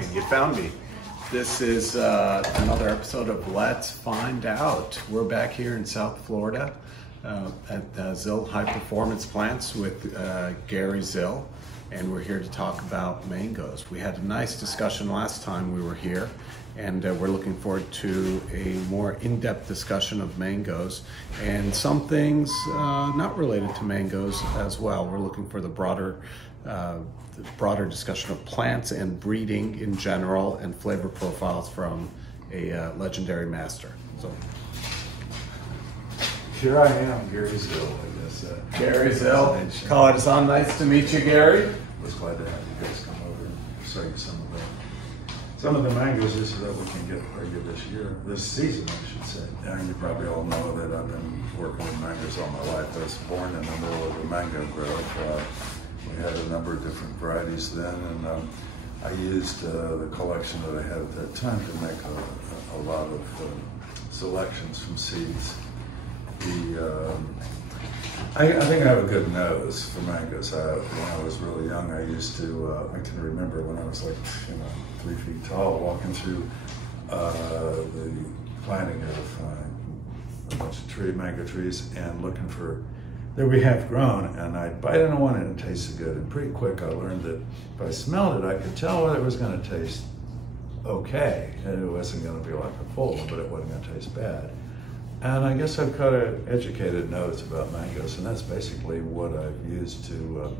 morning. You found me. This is another episode of Let's Find Out. We're back here in South Florida at Zill High Performance Plants with Gary Zill, and we're here to talk about mangoes. We had a nice discussion last time we were here, and we're looking forward to a more in-depth discussion of mangoes and some things not related to mangoes as well. We're looking for the broader discussion of plants and breeding in general and flavor profiles from a legendary master. So here I am, Gary Zill, I guess. Gary Zill, Khaled and John, nice to meet you, Gary. I was glad to have you guys come over and show you some of the mangoes that we can get pretty good this season, I should say. And you probably all know that I've been working with mangoes all my life. I was born in the middle of a mango grove. We had a number of different varieties then, and I used the collection that I had at that time to make a lot of selections from seeds. I think I have a good nose for mangoes. When I was really young, I used to, I can remember when I was like, 3 feet tall, walking through the planting of a bunch of mango trees and looking for that we have grown, and I'd bite into one and it tasted good. And pretty quick I learned that if I smelled it, I could tell whether it was going to taste okay. And it wasn't going to be like a full one, but it wasn't going to taste bad. And I guess I've got an educated nose about mangoes, and that's basically what I've used to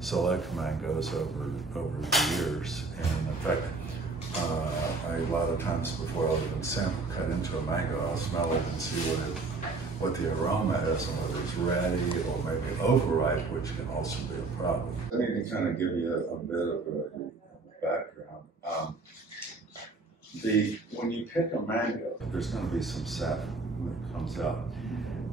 select mangoes over the years. And in fact, a lot of times before I'll even sample cut into a mango, I'll smell it and see what the aroma is and whether it's ready or maybe overripe, which can also be a problem. I need to kind of give you a bit of a background. When you pick a mango, there's going to be some sap that comes out,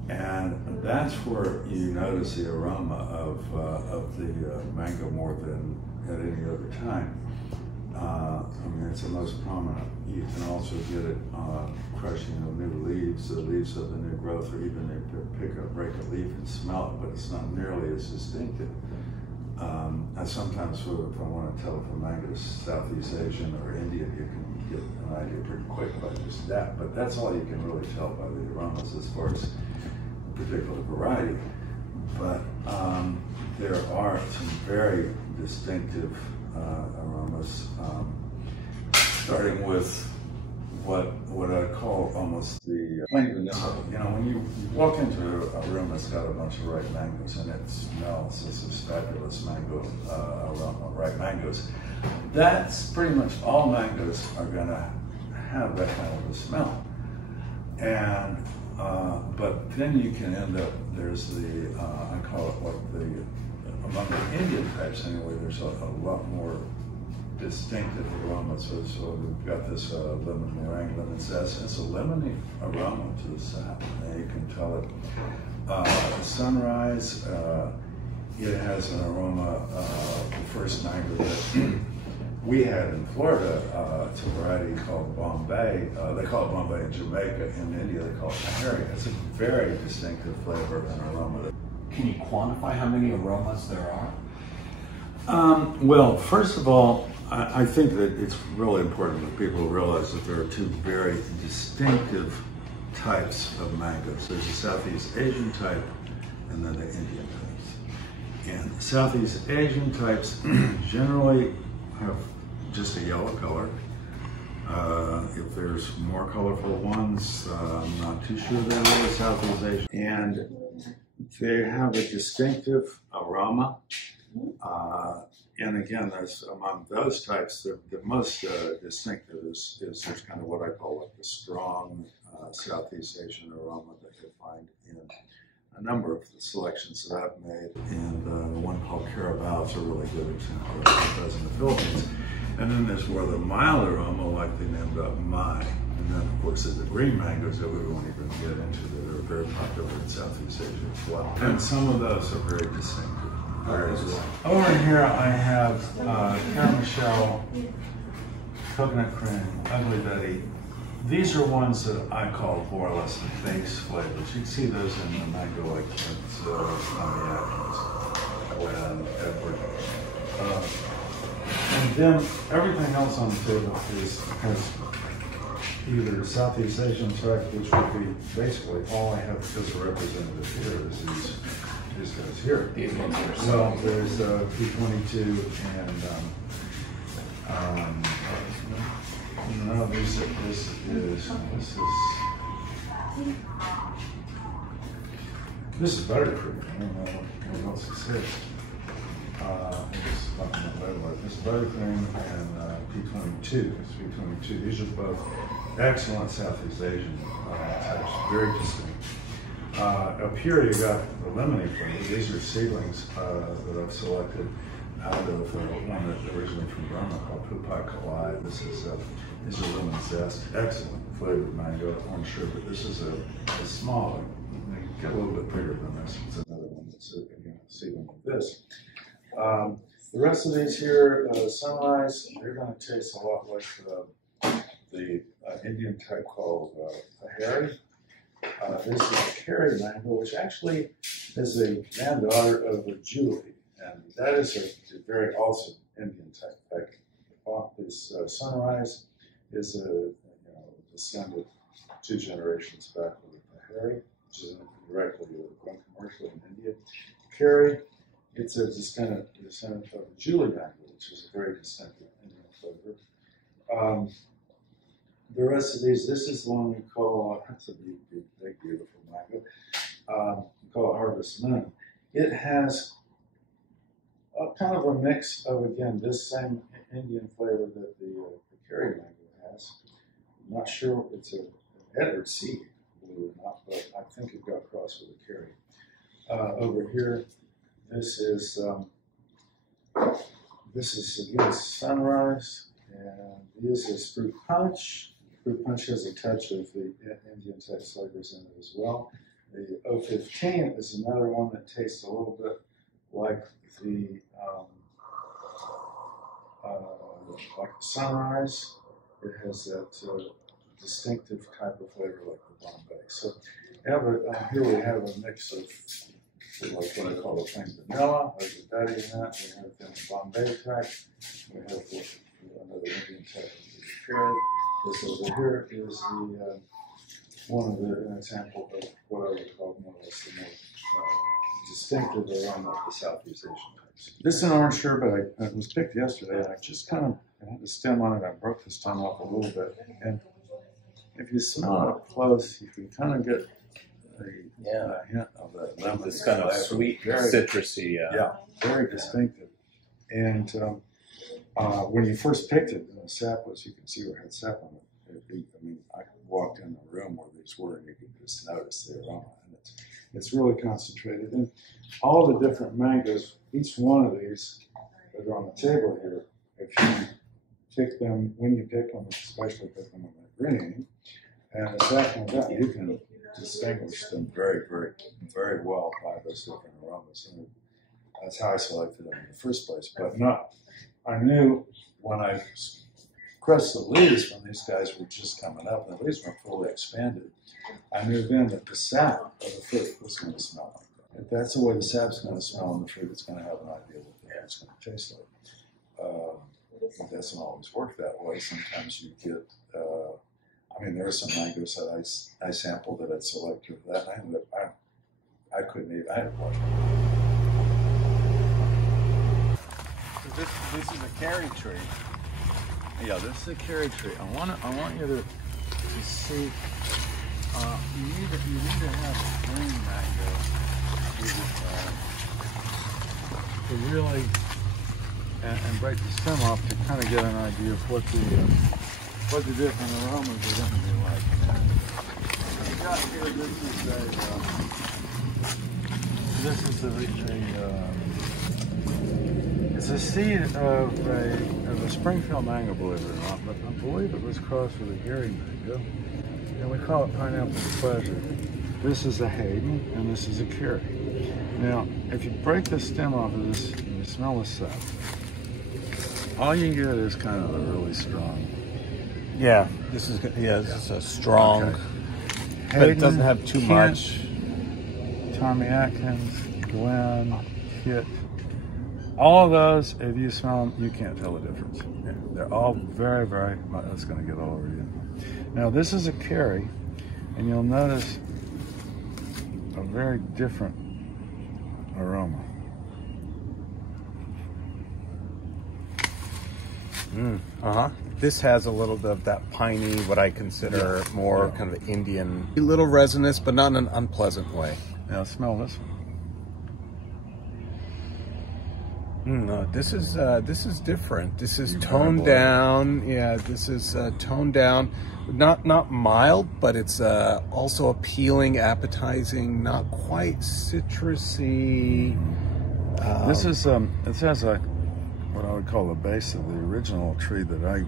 and that's where you notice the aroma of the mango more than at any other time. I mean, it's the most prominent. You can also get it crushing of new leaves, the leaves of the new growth, or even break a leaf and smell it, but it's not nearly as distinctive. I sometimes, if I want to tell if a mango is Southeast Asian or Indian, you can get an idea pretty quick by just that, but that's all you can really tell by the aromas as far as a particular variety. But there are some very distinctive aromas, starting with what I call almost the plain vanilla. When you walk into a room that's got a bunch of ripe mangoes and it smells this fabulous mango aroma, ripe mangoes, that's pretty much all mangoes are going to have that kind of a smell. And but then you can end up, there's the I call it among the Indian types anyway, there's a lot more distinctive aroma. So we've got this lemon meringue, lemon zest. It's a lemony aroma to the sap, and you can tell it. Sunrise, it has an aroma. The first mango that we had in Florida, it's a variety called Bombay. They call it Bombay in Jamaica. In India, they call it Pahari. It's a very distinctive flavor and aroma. Can you quantify how many aromas there are? Well, first of all, I think that it's really important that people realize that there are two very distinctive types of mangoes. There's the Southeast Asian type and then the Indian types. And the Southeast Asian types generally have just a yellow color. If there's more colorful ones, I'm not too sure they're really Southeast Asian. And they have a distinctive aroma. And again, there's among those types, the most distinctive is there's kind of what I call like the strong Southeast Asian aroma that you'll find in a number of the selections that I've made. And one called Carabao is a really good example of what it does in the Philippines. And then there's where the mild aroma, like they named up Mai. And then, of course, there's the green mangoes that we won't even get into that are very popular in Southeast Asia as well. And some of those are very distinctive. Over here I have caramel, coconut cream, ugly Betty. These are ones that I call more or less the base flavors. You can see those in the mango like Tommy Atkins, Gwen, Edward. And And then everything else on the table has either Southeast Asian type, which would be basically all I have as a representative here is these guys here. Well, there's P22 and no, this is Pettigrew. I don't know what else it says. This is Pettigrew and P22. It's P22. These are both excellent Southeast Asian types, very distinct. Up here you got the lemony flavor. These are seedlings that I've selected out of one that originally from Burma called Pahari. These are lemon zest, excellent flavored mango, orange sherbet. This is a small, they get a little bit bigger than this. It's another one that's a seedling like this. The rest of these here, Sunrise, they're going to taste a lot like the Indian type called Pahari. This is a Carrie mango, which actually is a granddaughter of a Julie, and that is a very also Indian type. This Sunrise is descended 2 generations back with the Pahari, which is directly grown commercially in India. Carrie, it's a descendant of the Julie mango, which is a very distinctive Indian flavor. The rest of these, this is the one we call, that's a big, beautiful mango. We call it Harvest Moon. It has a kind of a mix of, again, this same Indian flavor that the Carrie mango has. I'm not sure it's an Edward seed, believe it or not, but I think it got crossed with a Carrie. Over here, this is again Sunrise, and this is Fruit Punch. Fruit Punch has a touch of the Indian type flavors in it as well. The 015 is another one that tastes a little bit like the Sunrise. It has that distinctive type of flavor like the Bombay. So here we have a mix of like what I call the plain vanilla, there's a daddy in that. We have the Bombay type. We have another Indian type of the Carrot. This over here is the one of an example of what I would call more or less the more distinctive aroma of the Southeast Asian types. This is an orange sherbet. It was picked yesterday, and I just kind of had the stem on it. I broke the stem off a little bit, and if you smell it up close, you can kind of get a hint of that lemon. This kind of sweet, citrusy. Yeah, very distinctive. And when you first picked it, the sap was, you can see where it had sap on it. I mean, I walked in the room where these were, and you could just notice the aroma. And it's really concentrated. And all the different mangoes, each one of these that are on the table here, if you pick them, when you pick them, especially pick them when they're green, and the sap comes out, you can distinguish them very, very, very well by those different aromas. And that's how I selected them in the first place. But I knew when I pressed the leaves when these guys were just coming up and the leaves weren't fully expanded, I knew then that the sap of the fruit was going to smell like that. If that's the way the sap's going to smell in the fruit, it's going to have an idea what the fruit's going to taste like. It doesn't always work that way. Sometimes you get, I mean, there are some mangoes that I sampled that I'd selected that night that I couldn't eat. I had to wash it. This is a carry tree. Yeah, this is a carry tree. I want you to see. You need to have green mango to really and break the stem off to kind of get an idea of what the different aromas are going to be like. And we got here. It's a seed of a Springfield mango, believe it or not, but I believe it was crossed with a Gary mango, and we call it pineapple pleasure. This is a Hayden, and this is a Carrie. Now, if you break the stem off of this and you smell the sap, all you get is kind of a really strong. Yeah, this is a strong, okay. but Hayden, it doesn't have too much. Tommy Atkins, Glenn, Kit. All of those, if you smell them, you can't tell the difference. Yeah, they're all very, very, that's going to get all over you. Now this is a Carry, and you'll notice a very different aroma. This has a little bit of that piney, what I consider more kind of Indian, a little resinous, but not in an unpleasant way. Now smell this one. No, this is different. This is toned down. Yeah, this is toned down. Not mild, but it's also appealing, appetizing. Not quite citrusy. This is it has a what I would call the base of the original tree that I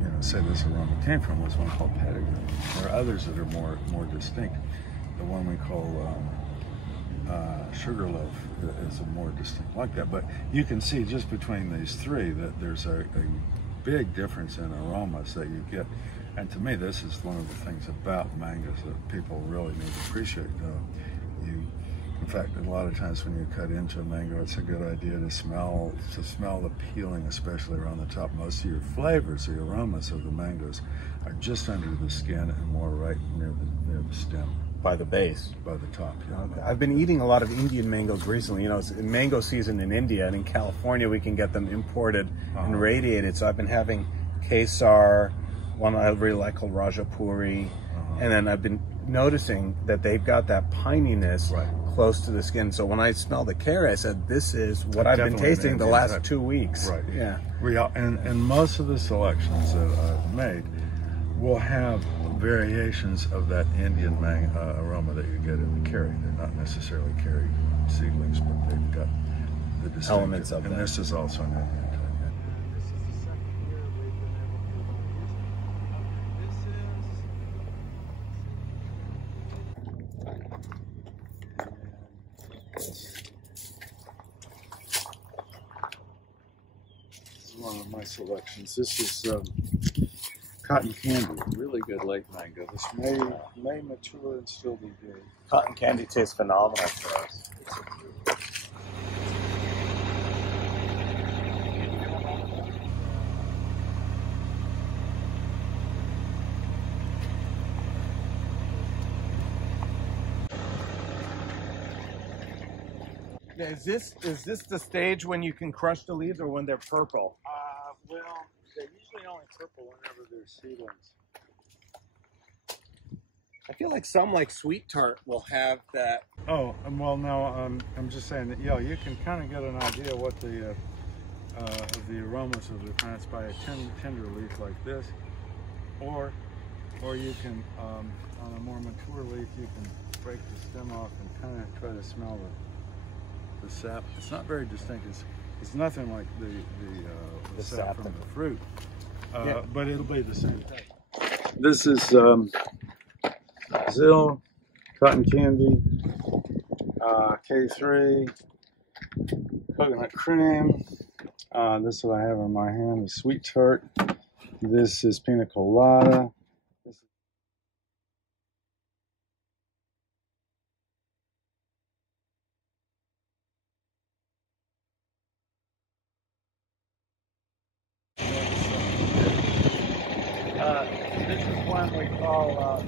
would say this aroma came from was one called Pettigrew. There are others that are more distinct. The one we call Sugarloaf is a more distinct like that. But you can see just between these three that there's a big difference in aromas that you get. And to me, this is one of the things about mangoes that people really need to appreciate. In fact, a lot of times when you cut into a mango, it's a good idea to smell the peeling, especially around the top. Most of your flavors, the aromas of the mangoes, are just under the skin and more right near the stem. By the base. By the top, yeah. Okay. I've been eating a lot of Indian mangoes recently. You know, it's mango season in India, and in California we can get them imported and radiated. So I've been having Kesar, one I really like called Rajapuri, and then I've been noticing that they've got that pininess close to the skin. So when I smelled the Carry, I said, this is what I've been tasting the last 2 weeks. Right. Yeah. And most of the selections that I've made will have variations of that Indian aroma that you get in the Carry. They're not necessarily Carry seedlings, but they've got the distinct elements of that. And this is also an Indian type. One of my selections. This is Cotton Candy, really good late mango. This may mature and still be good. Cotton candy tastes phenomenal for us. Is this the stage when you can crush the leaves, or when they're purple? Well, they're usually only purple whenever they're seedlings. I feel like some, like Sweet Tart, will have that. Oh, well, no, I'm just saying that, yeah, you can kind of get an idea what the aromas of the plants by a tender leaf like this, or you can, on a more mature leaf, you can break the stem off and kind of try to smell the sap. It's not very distinct. It's nothing like the sap from the fruit, but it'll be the same thing. This is Zill, Cotton Candy, K3, Coconut Cream. This is what I have in my hand, is Sweet Tart. This is Pina Colada. This is one we call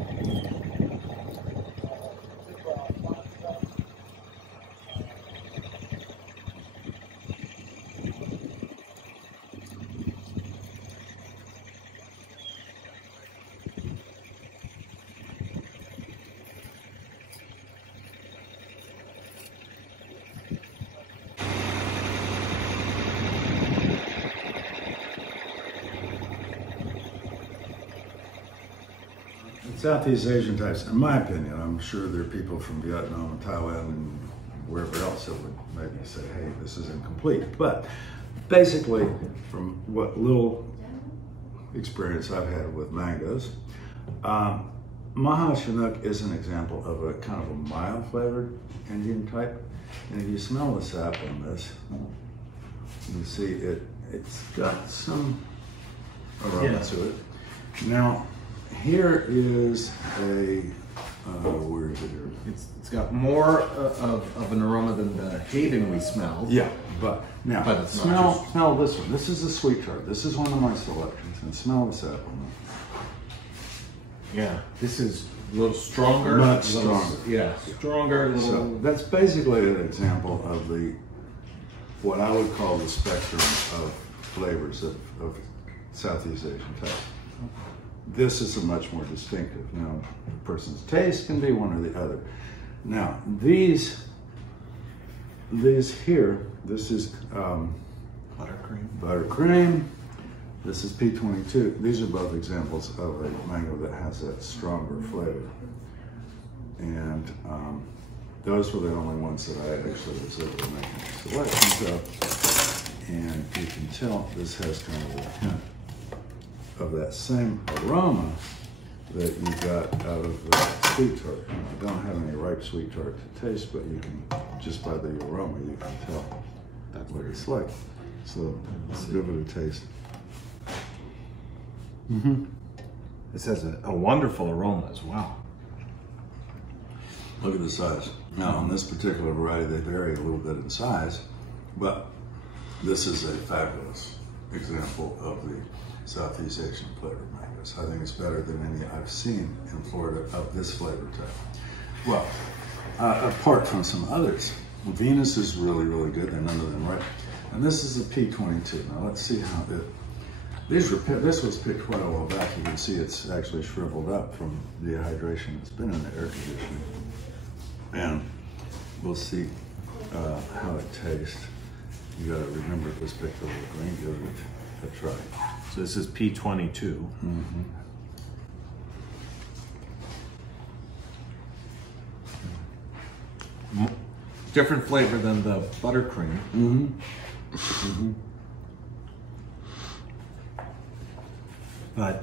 Southeast Asian types. In my opinion, I'm sure there are people from Vietnam and Thailand and wherever else that would maybe say, hey, this is incomplete. But basically, from what little experience I've had with mangoes, Maha Chinook is an example of a kind of a mild flavored Indian type. And if you smell the sap on this, you see it's got some aroma to it. Now, here is a Where is it here? It's got more of an aroma than the Hayden we smelled. Yeah, but now But it's smell this one. This is a sweet tart. This is one of my selections, and smell this apple. Yeah, this is a little stronger. Much stronger. Yeah, stronger. So that's basically an example of what I would call the spectrum of flavors of Southeast Asian taste. This is a much more distinctive. Now, a person's taste can be one or the other. Now, these here, this is buttercream. This is P22. These are both examples of a mango that has that stronger flavor. And those were the only ones that I actually was able to make selections of. And you can tell this has kind of a hint of that same aroma that you got out of the sweet tart. I don't have any ripe sweet tart to taste, but you can, just by the aroma, you can tell that's what it's like. So let's give it a taste. This has a wonderful aroma as well. Look at the size. Now, on this particular variety, they vary a little bit in size, but this is a fabulous example of the Southeast Asian flavored mangoes. I think it's better than any I've seen in Florida of this flavor type. Well, apart from some others, Venus is really, really good. They're none of them right. And this is a P22. Now let's see how this was picked quite a while back. You can see it's actually shriveled up from the dehydration that's been in the air conditioning. And we'll see how it tastes. You gotta remember it was picked over the green. Give it a try. So this is P22. Different flavor than the buttercream. But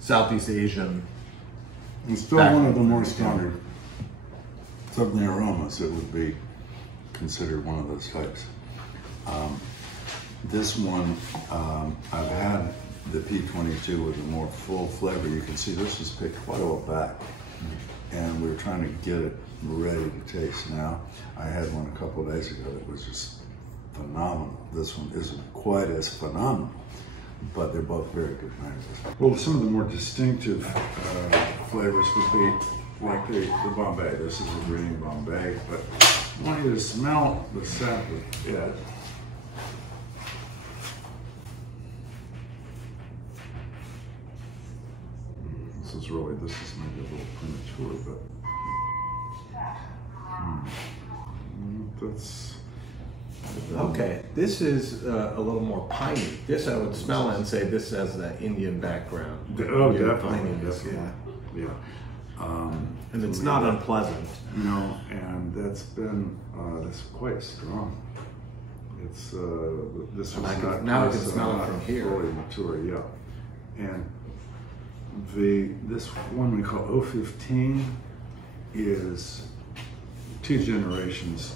Southeast Asian. It's still one of the more standard, certainly aromas, it would be considered one of those types. This one, I've had the P22 with a more full flavor. You can see this was picked quite a while back, and we were trying to get it ready to taste now. I had one a couple of days ago that was just phenomenal. This one isn't quite as phenomenal, but they're both very good mangoes. Well, some of the more distinctive flavors would be like the Bombay. This is a green Bombay, but I want you to smell the sap of it. This is maybe a little premature, but that's okay. This is a little more piney. This I would smell and say this has that Indian background. Oh, definitely. Yeah. And it's not unpleasant. No, and that's been that's quite strong. It's this was not. Now I can smell it from here. Fully mature, yeah, and. This one we call 015 is 2 generations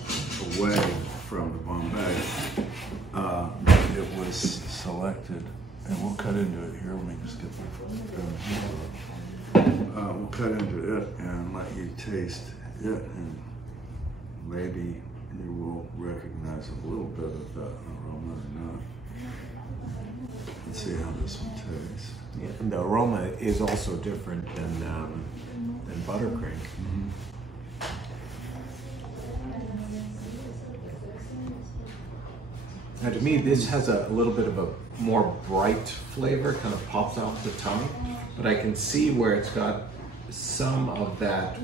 away from the Bombay. It was selected, and we'll cut into it here. Let me just get my phone. We'll cut into it and let you taste it, and maybe you will recognize a little bit of that aroma or not. Let's see how this one tastes. Yeah, and the aroma is also different than buttercream. Now to me, this has a little bit of a more bright flavor, kind of pops off the tongue, but I can see where it's got some of that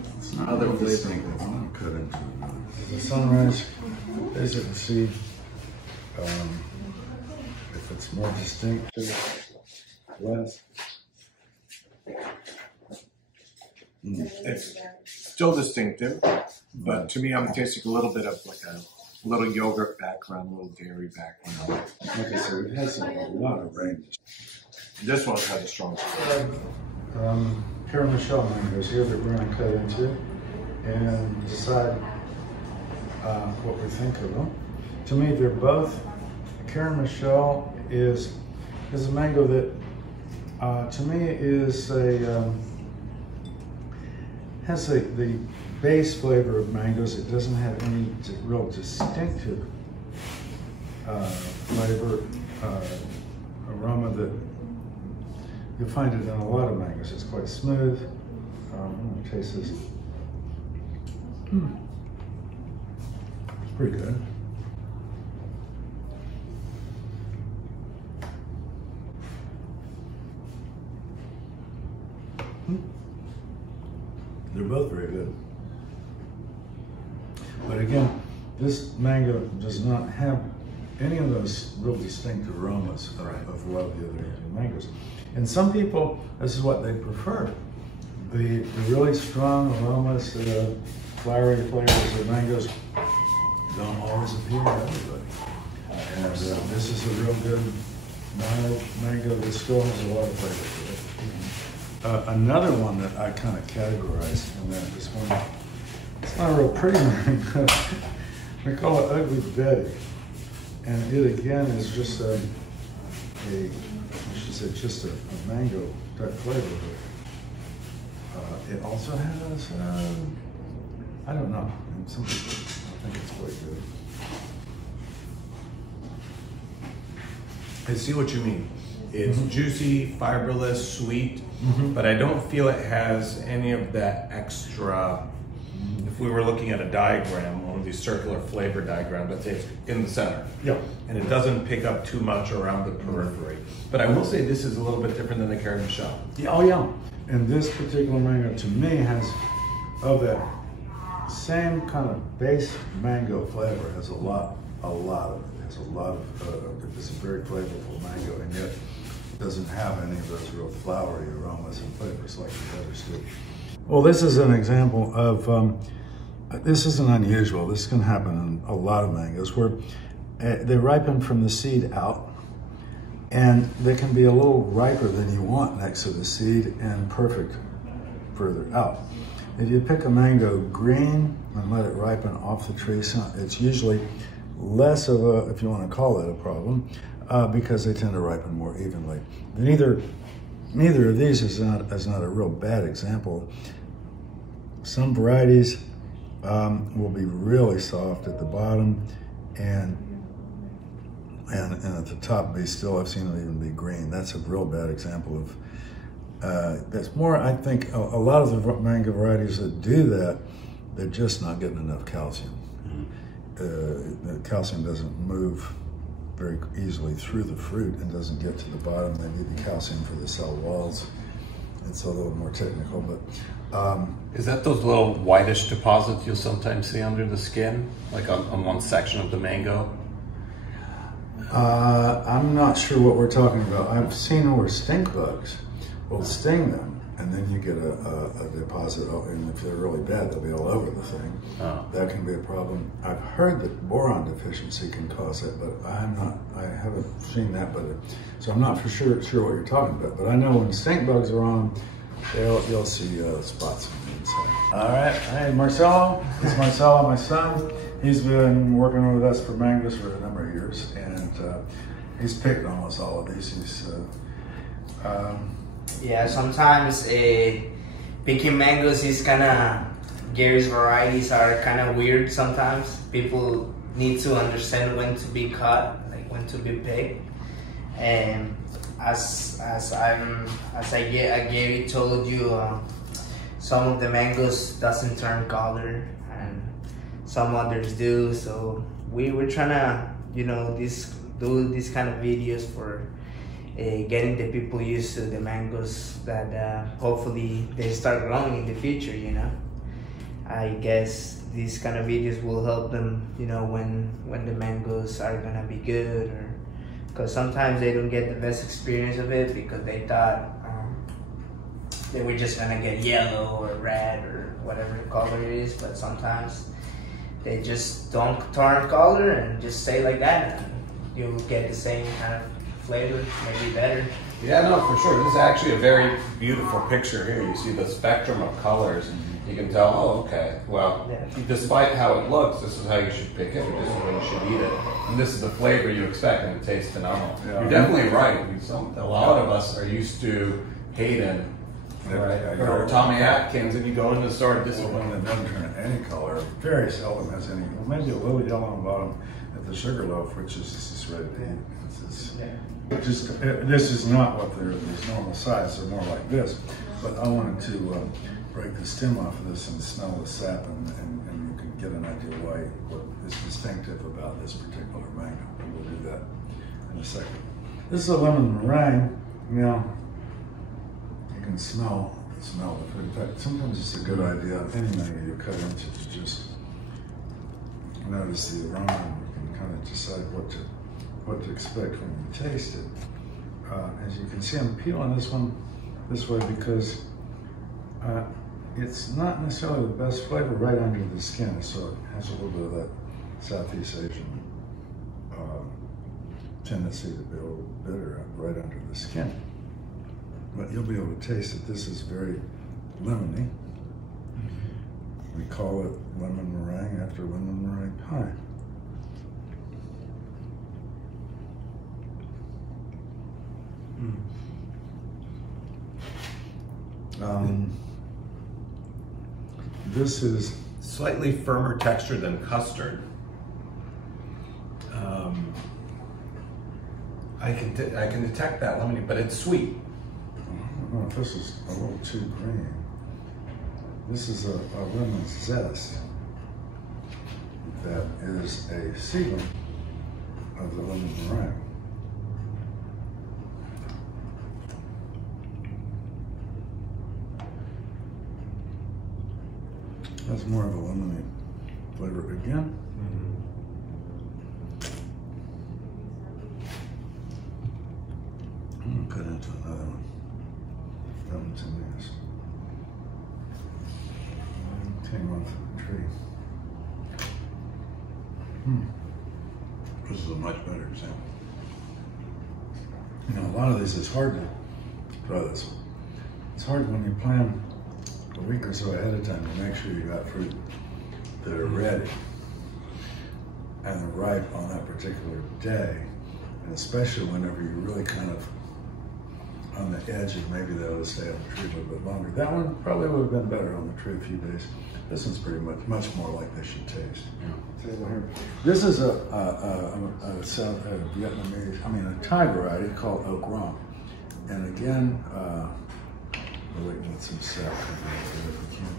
other flavor. I'm going to cut into it. The sunrise, as you can see, if it's more distinctive, less. It's still distinctive, but to me, I'm tasting a little bit of like a little yogurt background, a little dairy background. Like I said, it has a lot of range. This one has a strong Carabao mangoes here that we're going to cut into and decide what we think of them. To me, they're both. Carabao is a mango that to me is has the base flavor of mangoes. It doesn't have any real distinctive flavor, aroma that you'll find it in a lot of mangoes. It's quite smooth. I'm gonna taste this. It's pretty good. They're both very good. But again, this mango does not have any of those real distinct aromas of what the other mangoes. And some people, this is what they prefer. The really strong aromas, flowery flavors of mangoes don't always appeal to everybody. And this is a real good mild mango that still has a lot of flavor to it. Another one that I kind of categorized in that, this one, it's not a real pretty mango. We call it Ugly Betty. And it again is just I should say just a mango type flavor. But it also has, I don't know, some people I think it's quite good. I see what you mean. It's juicy, fiberless, sweet, but I don't feel it has any of that extra. If we were looking at a diagram, one of these circular flavor diagrams, let's say it's in the center. Yeah. And it doesn't pick up too much around the periphery. But I will say this is a little bit different than the Carabao shell. Yeah, oh yeah. And this particular mango to me has of that same kind of base mango flavor. Has a lot of it. Has a lot of, it's a very flavorful mango, and yet it doesn't have any of those real flowery aromas and flavors like the others do. Well, this is an example of, this isn't unusual. This can happen in a lot of mangoes where they ripen from the seed out, and they can be a little riper than you want next to the seed and perfect further out. If you pick a mango green and let it ripen off the tree, it's usually less of a, if you want to call it a problem, because they tend to ripen more evenly. Neither of these is not a real bad example. Some varieties will be really soft at the bottom, and at the top be still, I've seen them even be green. That's a real bad example of, that's more, I think, a lot of the mango varieties that do that, they're just not getting enough calcium. The calcium doesn't move very easily through the fruit and doesn't get to the bottom. They need the calcium for the cell walls. It's a little more technical, but... Is that those little whitish deposits you'll sometimes see under the skin, like on one section of the mango? I'm not sure what we're talking about. I've seen where stink bugs will sting them, and then you get a deposit, and if they're really bad, they'll be all over the thing. Oh. That can be a problem. I've heard that boron deficiency can cause it, but I haven't seen that, so I'm not for sure what you're talking about. But I know when stink bugs are on them, you'll see spots on the inside. All right, hey Marcelo, this is Marcelo, my son. He's been working with us for mangoes for a number of years, and he's picked almost all of these. Yeah, sometimes picking mangoes is kind of, Gary's varieties are kind of weird sometimes. People need to understand when to be cut, like when to be picked. And as Gary told you, some of the mangoes doesn't turn color, and some others do. So we were trying to, do these kind of videos for getting the people used to the mangoes that hopefully they start growing in the future, I guess these kind of videos will help them, when the mangoes are gonna be good, or because sometimes they don't get the best experience of it because they thought they were just gonna get yellow or red or whatever color it is, but sometimes they just don't turn color and just stay like that, and you'll get the same kind of flavor, maybe better. Yeah, no, for sure. This is actually a very beautiful picture here. You see the spectrum of colors. You can tell, oh, okay, well, despite how it looks, this is how you should pick it, or this is when you should eat it. And this is the flavor you expect, and it tastes phenomenal. Yeah. You're definitely right. A lot of us are used to Hayden Right. Or Tommy Atkins, and you go in the store, this is one that doesn't turn any color. Very seldom has any. Well, maybe a little yellow on the bottom at the Sugarloaf, which is just ready to eat. This is not what they're normal size. They're more like this. But I wanted to break the stem off of this and smell the sap, and you can get an idea what is distinctive about this particular mango. And we'll do that in a second. This is a lemon meringue. Now, you can smell the fruit. In fact, sometimes it's a good idea, any mango you cut into, to just notice the aroma, and you can kind of decide what to expect when you taste it. As you can see, I'm peeling this one this way because it's not necessarily the best flavor right under the skin, so it has a little bit of that Southeast Asian tendency to be a little bitter right under the skin. But you'll be able to taste that this is very lemony. We call it lemon meringue after lemon meringue pie. This is slightly firmer texture than custard. I can detect that lemony, but it's sweet. I don't know if this is a little too green. This is a lemon zest that is a seedling of the lemon meringue. That's more of a lemony flavor again. I'm gonna cut into another one. That one to me is came off the tree. This is a much better example. You know, a lot of these, it's hard to try this one. It's hard when you plan a week or so ahead of time to make sure you got fruit that are ready and are ripe on that particular day, and especially whenever you're really kind of on the edge of maybe they ought to stay on the tree a little bit longer. That one probably would have been better on the tree a few days. This one's pretty much more like they should taste. Yeah. This is a South Vietnamese, a Thai variety called Oak Rom, and again. We're looking at some sap if we can.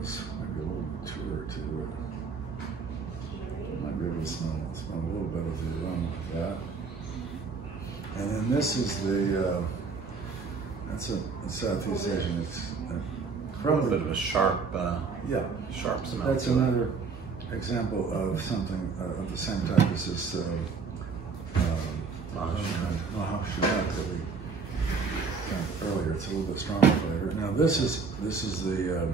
This might be a little mature too. Might be able to smell a little bit of the aroma like that. And then this is that's a Southeast Asian. It's a little bit of a sharp, sharp smell. That's another example of something of the same type as this Sherbet that we earlier. It's a little bit stronger flavor. Now this is the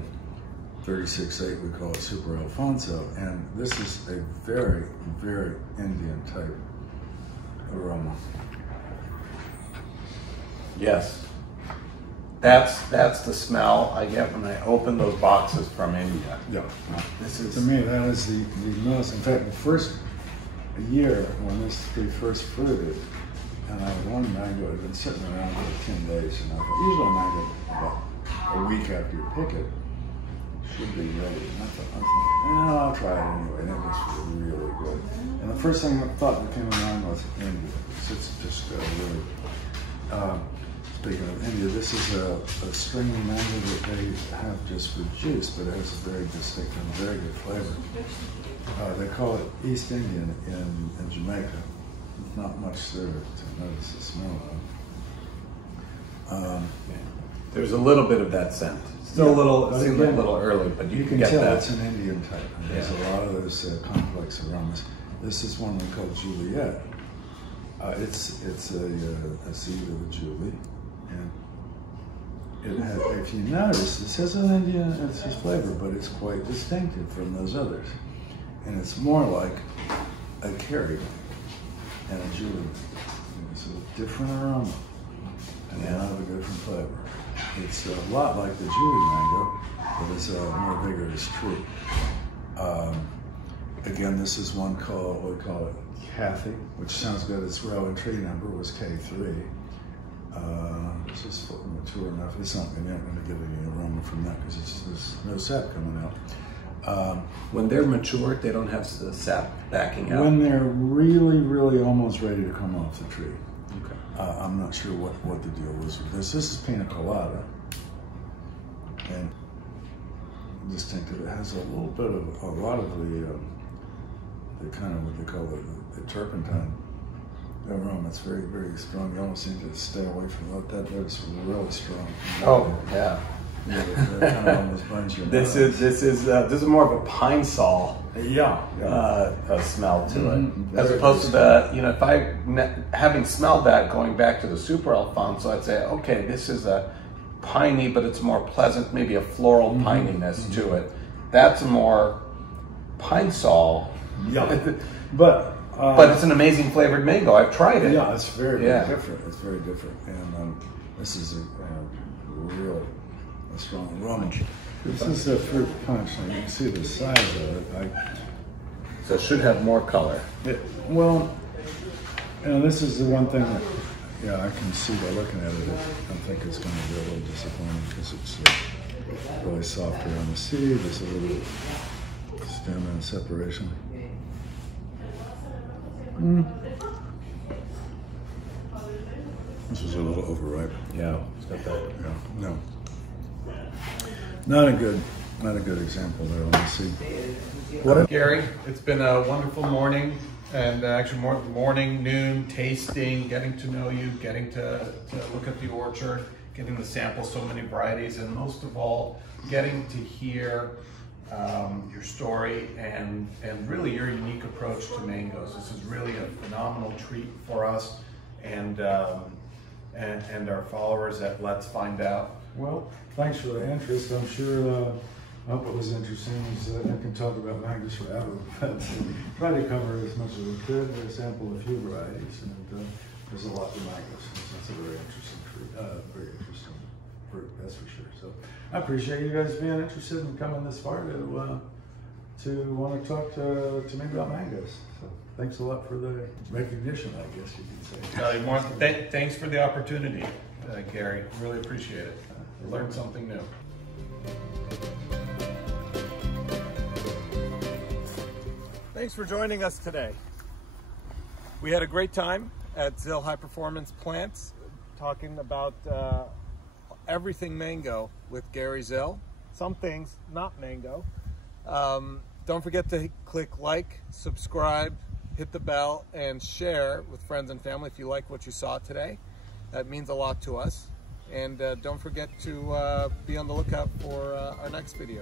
36-8, we call it Super Alfonso, and this is a very, very Indian type aroma. Yes, that's the smell I get when I open those boxes from India. Yeah, this is, to me, that is the most. In fact, the first year when this tree first fruited, and I had one mango had been sitting around for 10 days, and I thought, usually a mango about a week after you pick it should be ready. And I thought, I'll try it anyway, and it was really good. And the first thing I thought that came to mind was India. It's just really, speaking of India, this is a stringy mango that they have just for juice, but it has a very distinct and very good flavor. They call it East Indian in Jamaica. Not much there to notice the smell of. There's a little bit of that scent. Still a little, it seems like a little early, but you can get tell that. It's an Indian type. There's a lot of those complex aromas. This is one we call Juliet. It's a seed of a Julie, and it has, if you notice, this has an Indian flavor, but it's quite distinctive from those others, and it's more like a Carabao and a Julie. It's a different aroma and a lot of a different flavor. It's a lot like the Julie mango, but it's a more vigorous tree. Again, this is one called, we call it Kathy, which sounds good. Its row and tree number was K3. It's just mature enough. It's not going to get any aroma from that because there's no sap coming out. When they're matured, they don't have the sap backing out. When they're really, really almost ready to come off the tree. Okay. I'm not sure what the deal was with this. This is pina colada. And distinctive. It has a little bit of a lot of the kind of what they call the turpentine aroma. It's very, very strong. You almost need to stay away from that. That's really strong. Oh yeah. Yeah, it kind of almost burns your This nose. is more of a pine sol smell to it, as opposed to the, you know, if having smelled that going back to the Super Alfonso, I'd say okay, this is a piney, but it's more pleasant, maybe a floral pininess to it. That's a more pine sol. Yeah, but it's an amazing flavored mango. I've tried it. Yeah, it's very different. It's very different, and this is a real strong aroma. This is a fruit punch, and you can see the size of it. So it should have more color. Well, and this is the one thing that, I can see by looking at it. I think it's going to be a little disappointing because it's really soft here on the seed. There's a little stem and separation. This is a little overripe. Yeah, it's got that. Yeah, no, not a good example there. Let me see. Gary, it's been a wonderful morning, and actually morning, noon, tasting, getting to know you, getting to look at the orchard, getting to sample so many varieties, and most of all, getting to hear your story and really your unique approach to mangoes. This is really a phenomenal treat for us and our followers at Let's Find Out. Well, thanks for the interest. I'm sure. I hope it was interesting. I can talk about mangoes forever, but try to cover as much as we could. We sampled a few varieties, and there's a lot of mangoes. It's a very interesting fruit, that's for sure. So I appreciate you guys being interested in coming this far to want to talk to me about mangoes. So thanks a lot for the recognition, I guess you could say. Thanks for the opportunity, Gary. Really appreciate it. Learned something new. Thanks for joining us today. We had a great time at Zill High Performance Plants talking about everything mango with Gary Zill. Some things not mango. Don't forget to click like, subscribe, hit the bell, and share with friends and family if you like what you saw today. That means a lot to us. And don't forget to be on the lookout for our next video.